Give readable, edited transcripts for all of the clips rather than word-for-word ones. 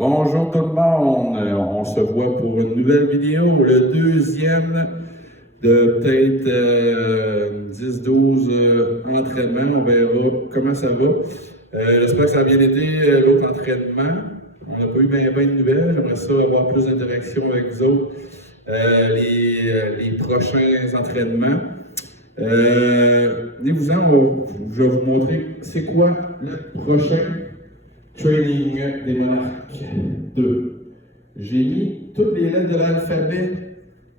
Bonjour tout le monde, on se voit pour une nouvelle vidéo, le deuxième de peut-être 10-12 entraînements, on verra comment ça va. J'espère que ça a bien été l'autre entraînement, on n'a pas eu bien de nouvelles, j'aimerais ça avoir plus d'interaction avec vous autres les prochains entraînements. Venez-vous-en, je vais vous montrer c'est quoi le prochain training des monarques 2. J'ai mis toutes les lettres de l'alphabet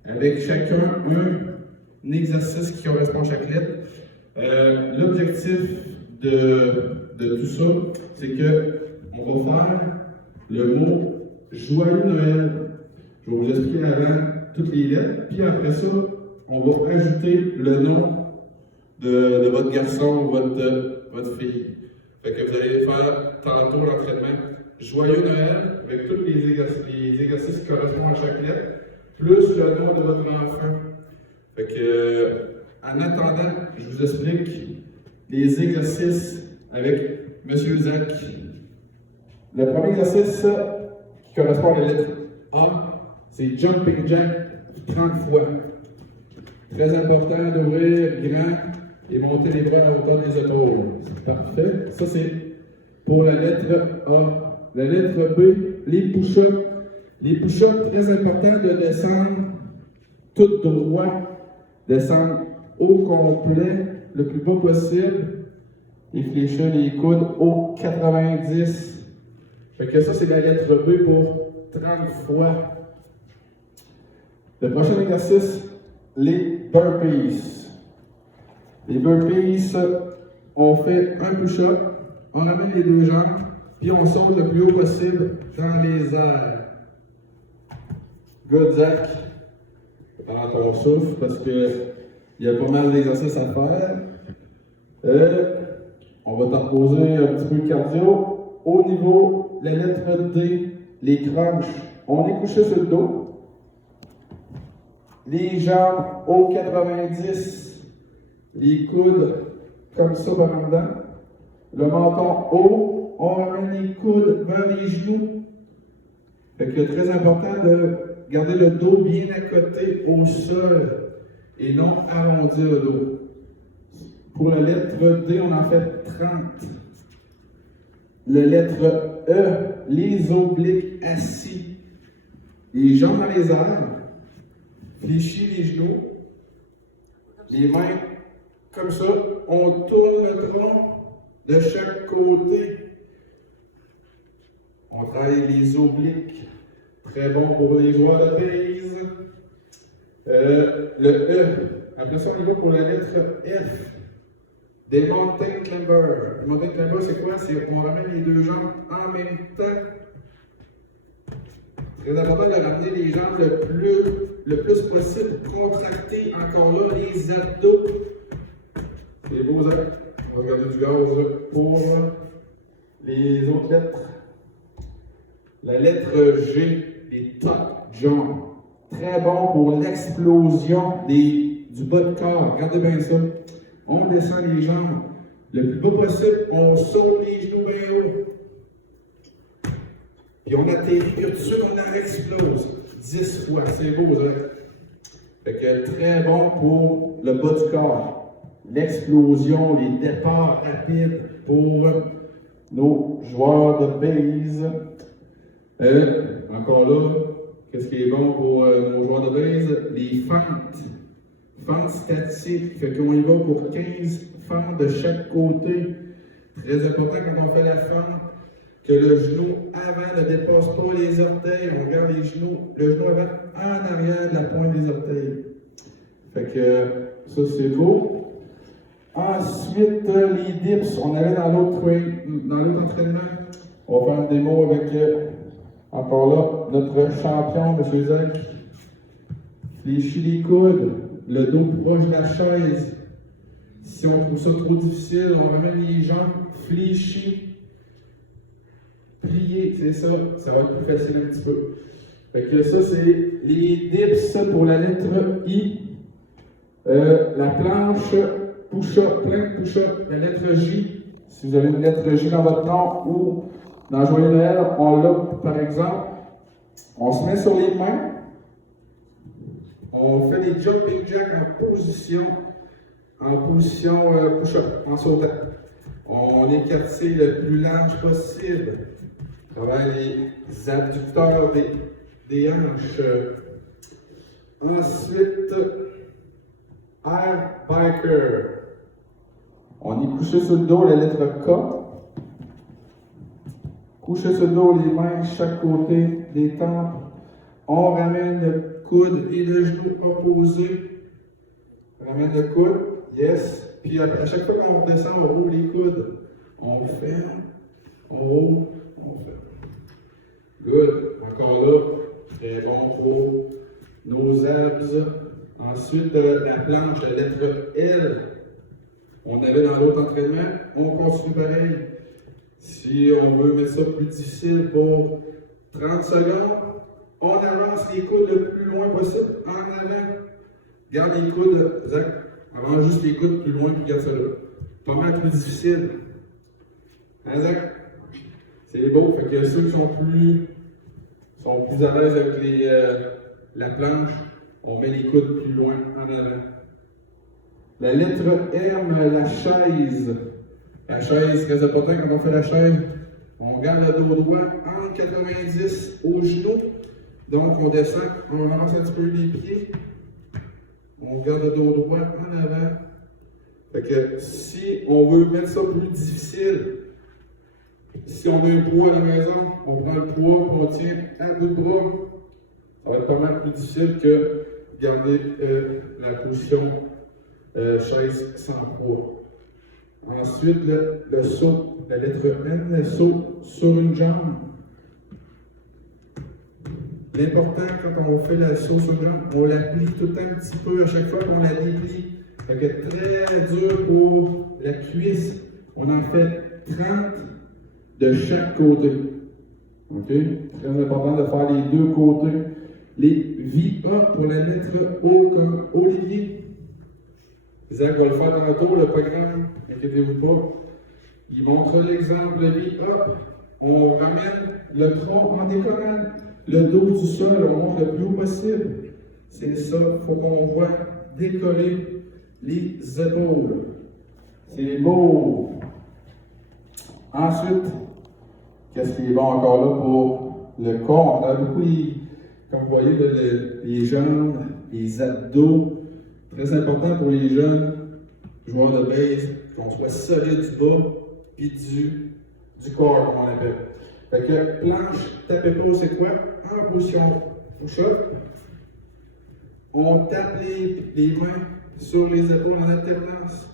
avec chacun un exercice qui correspond à chaque lettre. L'objectif de tout ça, c'est que on va faire le mot Joyeux Noël. Je vais vous expliquer avant toutes les lettres, puis après ça, on va ajouter le nom de votre garçon ou votre fille. Fait que vous allez faire tantôt l'entraînement Joyeux Noël avec tous les exercices qui correspondent à chaque lettre, plus le nom de votre enfant. Fait que, en attendant, je vous explique les exercices avec M. Zach. Le premier exercice qui correspond à la lettre A, c'est Jumping Jack 30 fois. Très important d'ouvrir grand et monter les bras à la hauteur des épaules. C'est parfait. Ça, c'est pour la lettre A. La lettre B, les push-ups. Les push-ups, très important de descendre tout droit, descendre au complet, le plus bas possible, et fléchir les coudes au 90. Fait que ça, c'est la lettre B pour 30 fois. Le prochain exercice, les burpees. Les burpees, on fait un push-up, on ramène les deux jambes, puis on saute le plus haut possible dans les airs. Good, Zach. Prends ton souffle parce qu'il y a pas mal d'exercices à faire. On va t'en reposer un petit peu de cardio. Au niveau, la lettre D, les crunchs. On est couché sur le dos. Les jambes au 90. Les coudes comme ça par en dedans. Le menton haut, on ramène les coudes vers les genoux. Fait que très important de garder le dos bien à côté au sol et non arrondir le dos. Pour la lettre D, on en fait 30. La lettre E, les obliques assis. Les jambes dans les airs. Fléchis les genoux. Les mains comme ça, on tourne le tronc de chaque côté. On travaille les obliques. Très bon pour les joueurs de base. Le E. Après ça, on y va pour la lettre F. Des mountain climbers. Les mountain climbers, c'est quoi? C'est qu'on ramène les deux jambes en même temps. Très important de ramener les jambes le plus possible. Contracter encore là les abdos. C'est beau, Zach. On va regarder du gaz pour les autres lettres. La lettre G, les top jumps. Très bon pour l'explosion du bas de corps. Regardez bien ça. On descend les jambes le plus bas possible. On saute les genoux bien haut. Puis on atterrit. Puis tout de suite, on en explose. 10 fois. C'est beau, ça. Fait que très bon pour le bas du corps. L'explosion, les départs rapides pour nos joueurs de base. Encore là, qu'est-ce qui est bon pour nos joueurs de base? Les fentes. Fentes statiques. Fait qu'on y va pour 15 fentes de chaque côté. Très important quand on fait la fente, que le genou avant ne dépasse pas les orteils. On regarde les genoux, le genou avant en arrière de la pointe des orteils. Fait que ça, c'est beau. Ensuite, les dips. On allait dans l'autre entraînement. On va faire une démo avec, encore là, notre champion, M. Zach. Fléchis les coudes, le dos proche de la chaise. Si on trouve ça trop difficile, on ramène les jambes fléchies. Plier, c'est ça. Ça va être plus facile un petit peu. Fait que ça, c'est les dips pour la lettre I. La planche push-up, plein de push-up. La lettre J, si vous avez une lettre J dans votre nom, ou Dans Joyeux Noël, on l'a, par exemple, on se met sur les mains, on fait des jumping jacks en position push-up, en sautant. On écartille le plus large possible. On travaille les adducteurs des hanches. Ensuite, air biker. On est couché sur le dos, la lettre K. Couché sur le dos, les mains chaque côté des tempes. On ramène le coude et le genou opposé. On ramène le coude, yes. Puis à chaque fois qu'on redescend, on roule les coudes. On ferme, on roule, on ferme. Good. Encore là, très bon pour nos abs. Ensuite, la planche, la lettre L. On avait dans l'autre entraînement, on continue pareil. Si on veut mettre ça plus difficile pour 30 secondes, on avance les coudes le plus loin possible, en avant. Garde les coudes, Zach, avance juste les coudes plus loin, puis garde ça là. Pas mal plus difficile. Hein, Zach? C'est beau, fait que ceux qui sont plus à l'aise avec la planche, on met les coudes plus loin, en avant. La lettre M, la chaise. La chaise, très important quand on fait la chaise. On garde le dos droit en 90 au genou. Donc on descend, on avance un petit peu les pieds. On garde le dos droit en avant. Fait que si on veut mettre ça plus difficile, si on a un poids à la maison, on prend le poids et on tient à bout de bras. Ça va être pas mal plus difficile que garder la position chaise sans poids. Ensuite, le saut, la lettre N, le saut sur une jambe. L'important quand on fait le saut sur une jambe, on la plie tout le temps un petit peu à chaque fois qu'on la déplie. Fait que très dur pour la cuisse. On en fait 30 de chaque côté. OK? Très important de faire les deux côtés. Les VA pour la lettre O comme Olivier. Isaac va le faire tantôt, le programme, inquiétez-vous pas. Il montre l'exemple, le VA. On ramène le tronc en décollant. Le dos du sol, on monte le plus haut possible. C'est ça, il faut qu'on voit décoller les épaules. C'est beau. Ensuite, qu'est-ce qui est bon encore là pour le corps? On travaille beaucoup, comme vous voyez, les jambes, les abdos. Très important pour les jeunes joueurs de base, qu'on soit solide du bas et du corps, comme on l'appelle. Fait que planche, tapez pas, c'est quoi? En position push-up. On tape les mains sur les épaules en alternance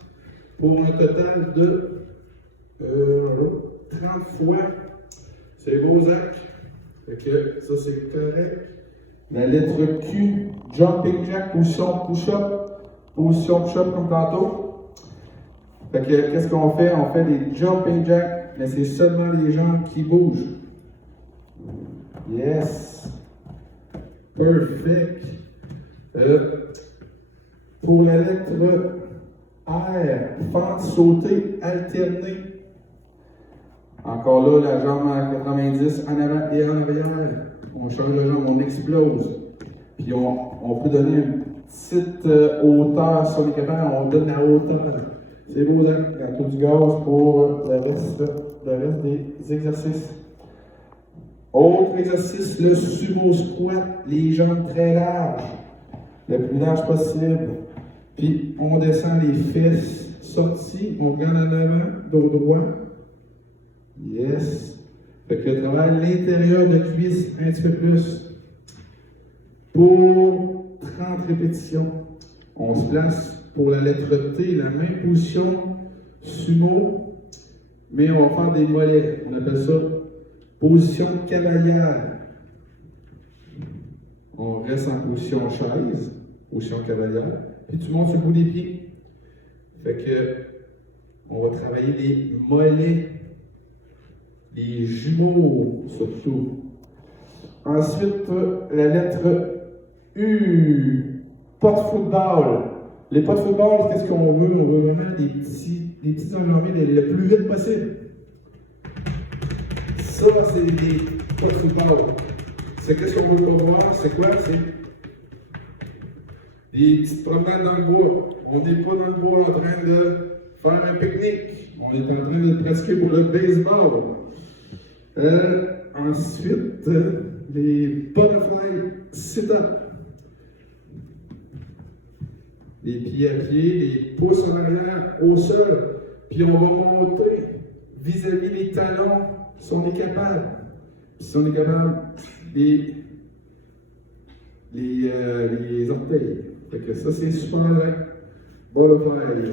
pour un total de 30 fois. C'est beau, Zach. Fait que ça, c'est correct. La lettre Q, jumping jack, position push-up. Position push-up comme tantôt. Fait que qu'est-ce qu'on fait? On fait des jumping jacks, mais c'est seulement les jambes qui bougent. Yes. Perfect. Pour la lettre R, fente sautée alternée. Encore là, la jambe à 90 en avant et en arrière. On change de jambe, on explose. Puis on peut donner une petite hauteur sur les capants, on donne la hauteur. C'est beau, Zach. Un peu du gaz pour le reste des exercices. Autre exercice, le sumo squat, les jambes très larges, le plus large possible. Puis on descend les fesses sorties, on regarde en avant, dos droit. Yes. Fait que travaille l'intérieur de cuisse un petit peu plus. Pour 30 répétitions, on se place pour la lettre T, la même position, sumo, mais on va faire des mollets. On appelle ça position cavalière. On reste en position chaise, position cavalière, puis tu montes sur le bout des pieds. Fait que on va travailler les mollets, les jumeaux surtout. Ensuite, la lettre U, pas de football. Les pas de football, qu'est-ce qu'on veut? On veut vraiment des petits enjambées le plus vite possible. Ça, c'est des pas de football. C'est qu'est-ce qu'on peut pas voir? C'est quoi? C'est des petites promenades dans le bois. On n'est pas dans le bois en train de faire un pique-nique. On est en train de pratiquer pour le baseball. Ensuite, les butterfly sit-up. Les pieds à pied, les pouces en arrière au sol. Puis on va monter vis-à-vis les talons si on est capable. Puis si on est capable, les orteils. Fait que ça, c'est super bien. Butterfly.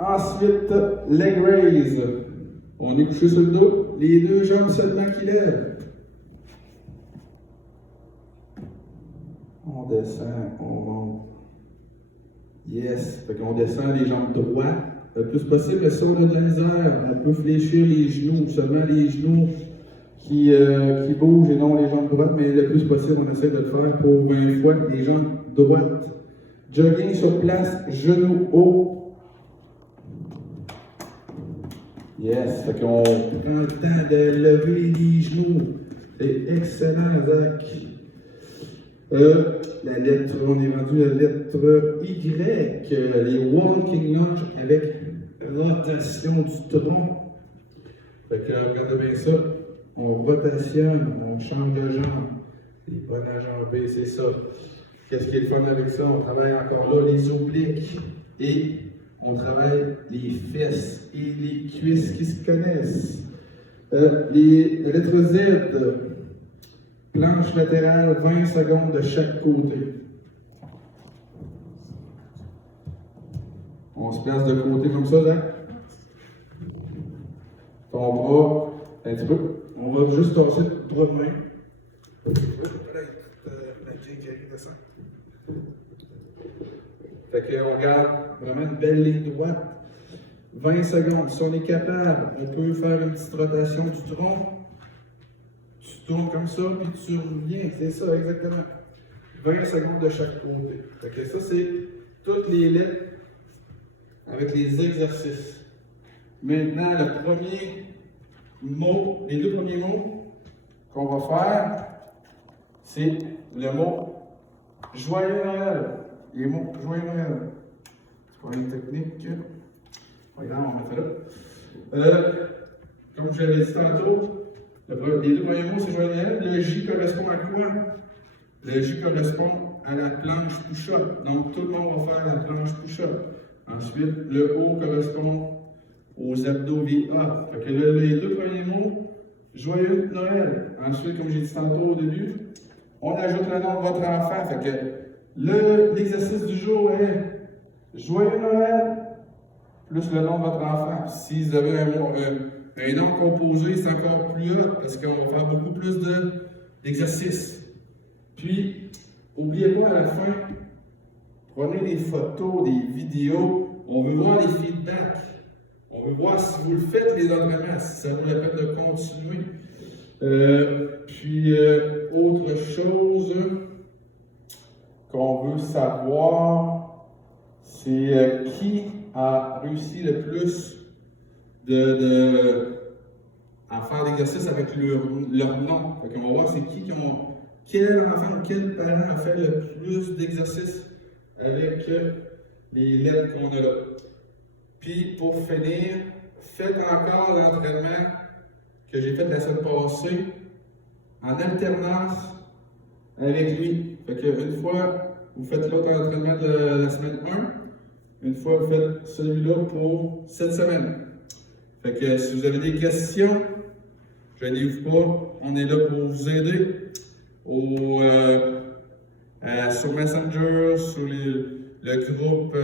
Ensuite, leg raise. On est couché sur le dos, les deux jambes seulement qui lèvent. On descend, on monte. Yes. Fait qu'on descend les jambes droites. Le plus possible, mais ça, on a de la misère. On peut fléchir les genoux, seulement les genoux qui bougent et non les jambes droites, mais le plus possible, on essaie de le faire pour 20 fois les jambes droites. Jogging sur place, genoux hauts. Yes, fait qu'on prend le temps de lever les genoux. C'est excellent, Zach. La lettre, on est rendu à la lettre Y, les walking lunge avec rotation du tronc. Fait que regardez bien ça. On rotationne, on change de jambe. Les bonnes enjambées, c'est ça. Qu'est-ce qui est le fun avec ça? On travaille encore là les obliques et on travaille les fesses et les cuisses qui se connaissent. La lettre Z, planche latérale, 20 secondes de chaque côté. On se place de côté comme ça, Zach. Ton bras, un petit peu. On va juste tasser le bras de main. Fait qu'on garde vraiment une belle ligne droite. 20 secondes. Si on est capable, on peut faire une petite rotation du tronc. Tu tournes comme ça, puis tu reviens. C'est ça, exactement. 20 secondes de chaque côté. Fait que ça, c'est toutes les lettres avec les exercices. Maintenant, le premier mot, les deux premiers mots qu'on va faire, c'est le mot Joyeux Noël. Les mots Joyeux Noël. C'est pas une technique. Regarde, on va mettre là. Comme je l'avais dit tantôt, les deux premiers mots, c'est Joyeux Noël. Le J correspond à quoi? Le J correspond à la planche push-up. Donc, tout le monde va faire la planche push-up. Ensuite, le O correspond aux abdos VA. Fait que les deux premiers mots, Joyeux Noël. Ensuite, comme j'ai dit tantôt au début, on ajoute le nom de votre enfant. Fait que l'exercice du jour est Joyeux Noël plus le nom de votre enfant. Si vous avez un nom composé, c'est encore plus hot parce qu'on va faire beaucoup plus d'exercices. Puis, n'oubliez pas à la fin, prenez des photos, des vidéos. On veut voir les feedbacks. On veut voir si vous le faites, les entraînements, si ça vaut la peine de continuer. Autre chose qu'on veut savoir, c'est qui a réussi le plus à faire l'exercice avec leur nom. Fait qu'on va voir c'est quel enfant ou quel parent a fait le plus d'exercices avec les lettres qu'on a là. Puis pour finir, faites encore l'entraînement que j'ai fait la semaine passée en alternance avec lui. Fait qu'une fois, vous faites l'autre entraînement de la semaine 1, une fois, vous faites celui-là pour cette semaine. Fait que si vous avez des questions, gênez-vous pas, on est là pour vous aider. Sur Messenger, sur le groupe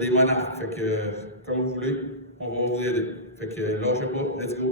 des monarques. Fait que, comme vous voulez, on va vous aider. Fait que lâchez pas, let's go!